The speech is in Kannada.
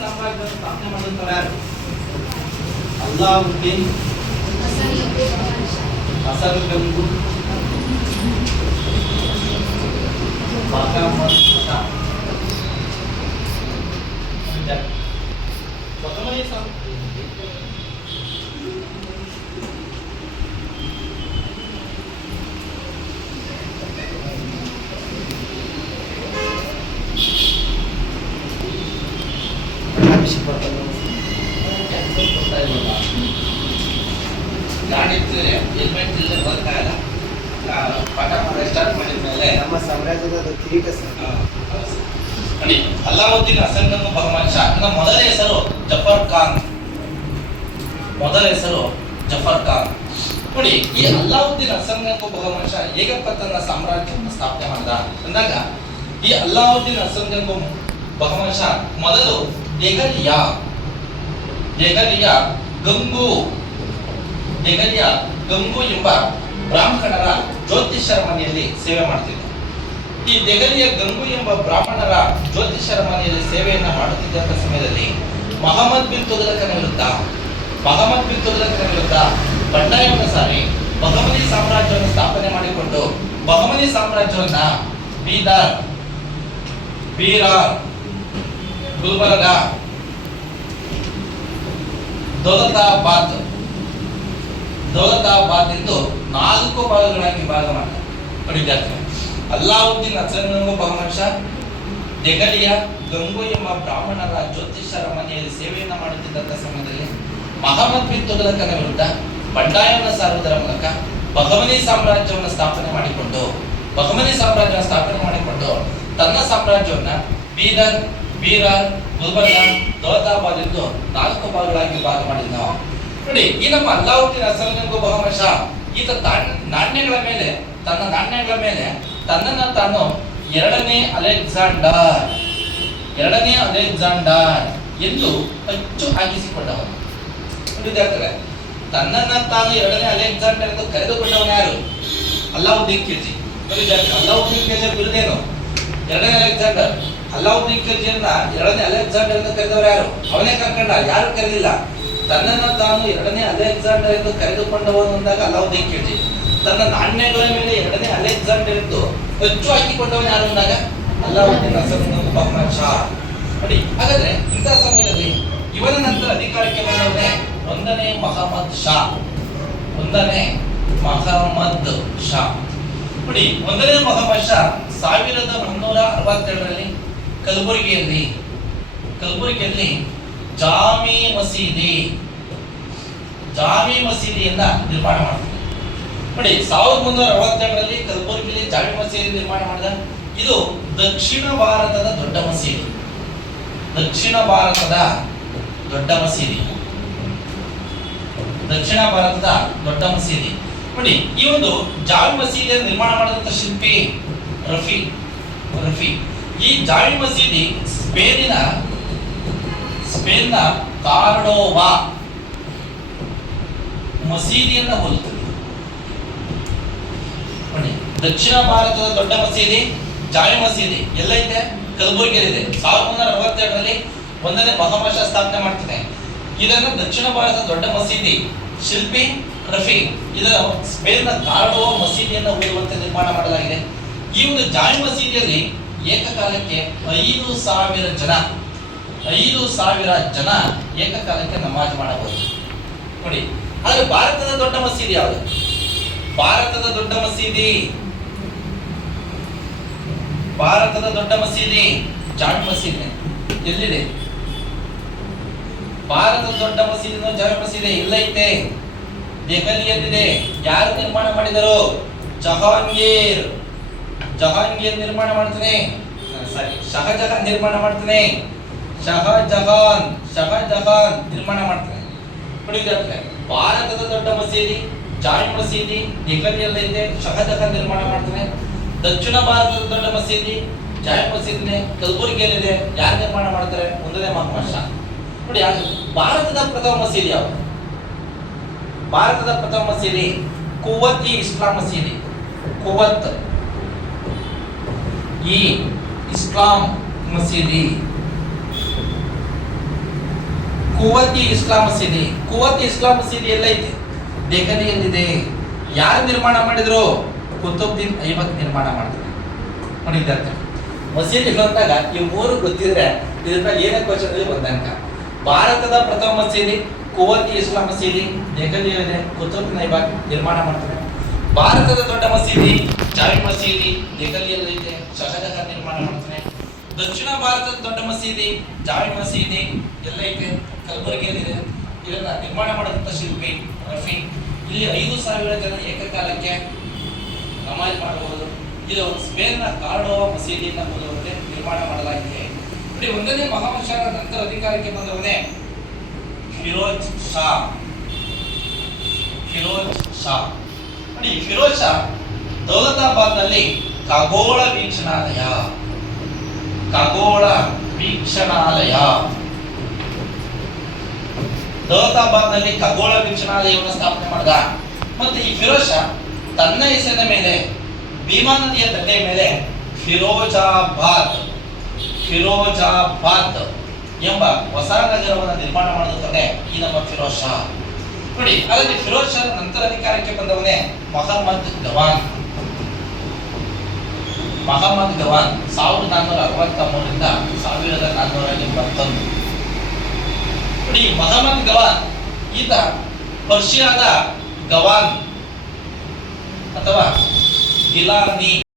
ಸಾಮ್ರಾಜ್ಯವನ್ನು ಸ್ಥಾಪನೆ ಮಾಡಿದಂತವ್ರು ಯಾರು? ಅಲ್ಲಾವುದ್ದೀನ್ ಹಸನ್ ಗಂಗು ಬಹಮನಿ ಗಾಡಿ ಹೆಲ್ಮೆಟ್ ಇಲ್ಲದೆ ಬರೋಕ್ಕಾಗಲ್ಲ. ಪಾಠ ಮಾಡೋದು ಸ್ಟಾರ್ಟ್ ಮಾಡಿದ್ಮೇಲೆ ನಮ್ಮ ಸಾಮ್ರಾಜ್ಯದ ಕಿರೀಟ ನೋಡಿ, ಅಲ್ಲಾವುದ್ದೀನ್ ಹಸನ್ ಗಂಗು ಬಹಮನಿ ಶಾ. ನನ್ನ ಮೊದಲ ಹೆಸರು ಜಫರ್ ಖಾನ್. ಮೊದಲ ಹೆಸರು ಜಫರ್ ಖಾನ್. ನೋಡಿ, ಈ ಅಲ್ಲಾವುದ್ದೀನ್ ಹಸನ್ ಗಂಗು ಬಹಮನಿ ಶಾ ಹೇಗಪ್ಪ ತನ್ನ ಸಾಮ್ರಾಜ್ಯವನ್ನು ಸ್ಥಾಪನೆ ಮಾಡಿದ ಅಂದಾಗ, ಈ ಅಲ್ಲಾವುದ್ದೀನ್ ಹಸನ್ ಗಂಗು ಬಹಮನಿ ಶಾ ಮೊದಲು ದೆಹಲಿಯ ಗಂಗು ಎಂಬ ಬ್ರಾಹ್ಮಣರ ಜ್ಯೋತಿಷ್ಯರ ಮನೆಯಲ್ಲಿ ಸೇವೆ ಮಾಡ್ತಿದ್ದ. ಈ ದೆಹಲಿಯ ಗಂಗು ಎಂಬ ಬ್ರಾಹ್ಮಣರ ಜ್ಯೋತಿಷ್ಯರ ಮನೆಯಲ್ಲಿ ಸೇವೆಯನ್ನ ಮಾಡುತ್ತಿದ್ದ ಸಮಯದಲ್ಲಿ ಮಹಮ್ಮದ್ ಬಿನ್ ತುಘಲಕನ ವಿರುದ್ಧ ಬಂಡಾಯವನ್ನು ಸಾರಿ ಬಹಮನಿ ಸಾಮ್ರಾಜ್ಯವನ್ನು ಸ್ಥಾಪನೆ ಮಾಡಿಕೊಂಡು ಬಹಮನಿ ಸಾಮ್ರಾಜ್ಯವನ್ನ ಬೀರಾರ್, ಗುಲ್ಬರ್ಗ, ದೌಲತಾಬಾದ್ ಎಂದು 4 ಭಾಗಗಳಾಗಿ ಭಾಗ ಮಾಡಿದ್ದಾರೆ. ಅಲ್ಲಾವುದ್ದೀನ್ ಹಸನ್ ಗಂಗು ಬಹಮನಿ ಶಾ ದೆಹಲಿಯ ಗಂಗು ಎಂಬ ಬ್ರಾಹ್ಮಣರ ಜ್ಯೋತಿಷ್ಯರ ಮನೆಯಲ್ಲಿ ಸೇವೆಯನ್ನ ಮಾಡುತ್ತಿದ್ದಂತ ಸಮಯದಲ್ಲಿ ಮಹಮ್ಮದ್ ಬಿನ್ ತುಘಲಕನ ವಿರುದ್ಧ ಬಂಡಾಯವನ್ನು ಸಾರುವುದರ ಮೂಲಕ ಬಹಮನಿ ಸಾಮ್ರಾಜ್ಯವನ್ನು ಸ್ಥಾಪನೆ ಮಾಡಿಕೊಂಡು ತನ್ನ ಸಾಮ್ರಾಜ್ಯವನ್ನ ಬೀರಾರ್, ಗುಲ್ಬರ್ಗ, ದೌಲತಾಬಾದ್ ಎಂದು 4 ಭಾಗಗಳಾಗಿ ಭಾಗ ಮಾಡಿದ. ನೋಡಿ, ಈ ನಮ್ಮ ಅಲ್ಲಾವುದ್ದೀನ್ ಹಸನ್ ಗಂಗು ಬಹಮನಿ ಶಾ ಈತ ತನ್ನ ನಾಣ್ಯಗಳ ಮೇಲೆ ತನ್ನನ್ನು ತಾನು ಎರಡನೇ ಅಲೆಕ್ಸಾಂಡರ್ ಎಂದು ಅಚ್ಚು ಹಾಕಿಸಿಕೊಂಡವನು. ವಿದ್ಯಾರ್ಥಿಗಳೇ, ತನ್ನನ್ನು ತಾನು ಎರಡನೇ ಅಲೆಕ್ಸಾಂಡರ್ ಎಂದು ಕರೆದುಕೊಂಡವನು ಯಾರು? ಅಲ್ಲಾವುದ್ದೀನ್ ಖಿಲ್ಜಿ. ಅಲ್ಲಾವುದ್ದೀನ್ ಖಿಲ್ಜಿ ಬಿರುದೇನು? ಎರಡನೇ ಅಲೆಕ್ಸಾಂಡರ್. ಅಲ್ಲಾವುದ್ದೀನ್ ಖಿಲ್ಜಿಯನ್ನ ಎರಡನೇ ಅಲೆಕ್ಸಾಂಡರ್ ಎಂದು ಕರೆದವರು ಯಾರು? ಅವನೇ ಕರ್ಕೊಂಡ, ಯಾರು ಕರೆದಿಲ್ಲ. ತನ್ನನ್ನು ತಾನು ಎರಡನೇ ಅಲೆಕ್ಸಾಂಡರ್ ಎಂದು ಕರೆದುಕೊಂಡವನು ಅಂದಾಗ ಅಲ್ಲಾವುದ್ದೀನ್ ಖಿಲ್ಜಿ. ತನ್ನ ನಾಣ್ಯಗಳ ಮೇಲೆ ಎರಡನೇ ಅಲೆಕ್ಸಾಂಡರ್ ಎಂದು ಅಚ್ಚು ಹಾಕಿಕೊಂಡವನು ಯಾರು ಅಂದಾಗ ಅಲ್ಲಾವುದ್ದೀನ್ ಹಸನ್ ಗಂಗು ಬಹಮನಿ ಶಾ. ನೋಡಿ, ಹಾಗಾದ್ರೆ ಇಂತಹ ಸಮಯದಲ್ಲಿ ಇವನ ನಂತರ ಅಧಿಕಾರಕ್ಕೆ ಬಂದವನೇ 1ನೇ ಮಹಮ್ಮದ್ ಶಾ. ನೋಡಿ, 1ನೇ ಮಹಮ್ಮದ್ ಶಾ 1362ರಲ್ಲಿ ಕಲಬುರಗಿಯಲ್ಲಿ ಜಾಮಿ ಮಸೀದಿಯನ್ನ ನಿರ್ಮಾಣ ಮಾಡ್ತಾರೆ. ನೋಡಿ, 1362ರಲ್ಲಿ ಕಲಬುರಗಿಯಲ್ಲಿ ಜಾಮಿ ಮಸೀದಿ ನಿರ್ಮಾಣ ಮಾಡಿದ. ಇದು ದಕ್ಷಿಣ ಭಾರತದ ದೊಡ್ಡ ಮಸೀದಿ. ನೋಡಿ, ಈ ಒಂದು ಜಾಮಿ ಮಸೀದಿಯನ್ನು ನಿರ್ಮಾಣ ಮಾಡಿದಂತ ಶಿಲ್ಪಿ ರಫಿ. ಈ ಜಾಮಿ ಮಸೀದಿ ಸ್ಪೇನ್ನ ಕಾರ್ಡೋವಾ ಮಸೀದಿಯನ್ನ ಹೋಲುತ್ತದೆ. ನೋಡಿ, ದಕ್ಷಿಣ ಭಾರತದ ದೊಡ್ಡ ಮಸೀದಿ ಜಾಮಿ ಮಸೀದಿ ಎಲ್ಲೈತೆ? ಕಲಬುರಗಿಯಲ್ಲಿದೆ. 1362ರಲ್ಲಿ 1ನೇ ಮಹಮ್ಮದ್ ಶಾ ಸ್ಥಾಪನೆ ಮಾಡ್ತಾನೆ. ಇದನ್ನು ದಕ್ಷಿಣ ಭಾರತದ ದೊಡ್ಡ ಮಸೀದಿ ಶಿಲ್ಪಿ ರಫಿ ಇದರ ಸ್ಪೇನ್ನ ಕಾರ್ಡೋವಾ ಮಸೀದಿಯನ್ನು ಹೋಲುವಂತೆ ನಿರ್ಮಾಣ ಮಾಡಲಾಗಿದೆ. ಈ ಒಂದು ಜಾಮಿ ಮಸೀದಿಯಲ್ಲಿ ಏಕಕಾಲಕ್ಕೆ 5,000 ಜನ ಏಕಕಾಲಕ್ಕೆ ನಮಾಜ್ ಮಾಡಬಹುದು. ನೋಡಿ, ಆದರೆ ಭಾರತದ ದೊಡ್ಡ ಮಸೀದಿ ಯಾವುದು? ಭಾರತದ ದೊಡ್ಡ ಮಸೀದಿ ಜಾಮಿ ಮಸೀದಿ ಎಲ್ಲಿದೆ? ಭಾರತದ ದೊಡ್ಡ ಮಸೀದಿ ಜಾಮಿ ಮಸೀದಿ ಎಲ್ಲೈತೆ? ದೆಹಲಿಯಲ್ಲಿದೆ. ಯಾರು ನಿರ್ಮಾಣ ಮಾಡಿದರು? ಜಹಾಂಗೀರ್ ನಿರ್ಮಾಣ ಮಾಡ್ತಾನೆ. ಶಹಜಹಾನ್ ನಿರ್ಮಾಣ ಮಾಡ್ತಾನೆ. ನೋಡಿ, ಭಾರತದ ದೊಡ್ಡ ಮಸೀದಿ ಜಾಮಿ ಮಸೀದಿ ದೆಹಲಿಯಲ್ಲಿದೆ. ಶಹಜಹಾನ್ ನಿರ್ಮಾಣ ಮಾಡ್ತಾನೆ. ದಕ್ಷಿಣ ಭಾರತದ ದೊಡ್ಡ ಮಸೀದಿ ಜಾಮಿ ಮಸೀದಿ ಕಲಬುರಗಿಯಲ್ಲಿದೆ. ಯಾರು ನಿರ್ಮಾಣ ಮಾಡ್ತಾರೆ? 1ನೇ ಮಹಮ್ಮದ್ ಶಾ. ನೋಡಿ, ಭಾರತದ ಪ್ರಥಮ ಮಸೀದಿ ಯಾವುದು? ಭಾರತದ ಪ್ರಥಮ ಮಸೀದಿ ಕುವತ್ ಇಸ್ಲಾಂ ಮಸೀದಿ. ಕುವತ್ ಇಸ್ಲಾಂ ಮಸೀದಿ ಕುವತಿ ಇಸ್ಲಾಂ ಮಸೀದಿ. ಕುವತಿ ಇಸ್ಲಾಂ ಮಸೀದಿ ಎಲ್ಲ ಇದೆ, ದೆಹಲಿಯಲ್ಲಿದೆ. ಯಾರು ನಿರ್ಮಾಣ ಮಾಡಿದ್ರು? ಕುತುಬ್ದೀನ್ ಐಬಕ್ ನಿರ್ಮಾಣ ಮಾಡಿದ್ರು. ನೋಡಿ ವಿದ್ಯಾರ್ಥಿ, ಮಸೀದಿ ಬಂದಾಗ ಈ ಮೂರು ಗೊತ್ತಿದ್ರೆ ಇದನ್ನ ಏನೇ ಕ್ವಶನ್ ಅಲ್ಲಿ ಬಂದಂಗ. ಭಾರತದ ಪ್ರಥಮ ಮಸೀದಿ ಕುವತಿ ಇಸ್ಲಾಂ ಮಸೀದಿ, ದೆಹಲಿಯಲ್ಲಿದೆ, ಕುತುಬ್ದೀನ್ ಐಬಕ್ ನಿರ್ಮಾಣ ಮಾಡ್ತಾರೆ. ಭಾರತದ ದೊಡ್ಡ ಮಸೀದಿ ಜಾಮಿ ಮಸೀದಿ, ದೆಹಲಿಯಲ್ಲಿದೆ, ಶಹಜಹಾನ್ ನಿರ್ಮಾಣ ಮಾಡ್ತಾನೆ. ದಕ್ಷಿಣ ಭಾರತದ ದೊಡ್ಡ ಮಸೀದಿ ಜಾಮಿ ಮಸೀದಿ ಎಲ್ಲ ಐತೆ, ಕಲಬುರಗಿಯಲ್ಲಿದೆ. ಇದನ್ನ ನಿರ್ಮಾಣ ಮಾಡಿದಂತ ಶಿಲ್ಪಿ ರಫಿ. ಇಲ್ಲಿ 5,000 ಜನ ಏಕಕಾಲಕ್ಕೆ ನಮಾಜ್ ಮಾಡಬಹುದು. ಇದು ಸ್ಪೇನ್ನ ಕಾರ್ಡೋವಾ ಮಸೀದಿಯಿಂದ ಮೂಲವನ್ನೇ ನಿರ್ಮಾಣ ಮಾಡಲಾಗಿದೆ. ನೋಡಿ, 1ನೇ ಮಹಾವಂಶರ ನಂತರ ಅಧಿಕಾರಕ್ಕೆ ಬಂದವನೇ ಫಿರೋಜ್ ಶಾ. ಫಿರೋಜ್ ಶಾ ನೋಡಿ, ಫಿರೋಜ್ ಶಾ ದೌಲತಾಬಾದ್ ನಲ್ಲಿ ಖಗೋಳ ವೀಕ್ಷಣಾಲಯ ದೌಲತಾಬಾದ್ ನಲ್ಲಿ ಖಗೋಳ ವೀಕ್ಷಣಾಲಯವನ್ನು ಸ್ಥಾಪನೆ ಮಾಡಿದ. ಮತ್ತೆ ಈ ಫಿರೋಜ್ ಶಾ ತನ್ನ ಹೆಸರಿನ ಮೇಲೆ ಭೀಮಾ ನದಿಯ ದಂಡೆಯ ಮೇಲೆ ಫಿರೋಜಾಬಾದ್ ಎಂಬ ಹೊಸ ನಗರವನ್ನು ನಿರ್ಮಾಣ ಮಾಡಿರುತ್ತಾನೆ ಈ ನಮ್ಮ ಫಿರೋಜ್ ಶಾ. ನೋಡಿ, ಹಾಗಾಗಿ ಫಿರೋಜ್ ಶಾ ನಂತರ ಅಧಿಕಾರಕ್ಕೆ ಬಂದವನೇ ಮೊಹಮ್ಮದ್ ಗವಾನ್. 1463ರಿಂದ 1481. ನೋಡಿ, ಮೊಹಮ್ಮದ್ ಗವಾನ್ ಈತ ಪರ್ಷಿಯಾದ ಗವಾನ್ ಅಥವಾ ಗಿಲಾನಿ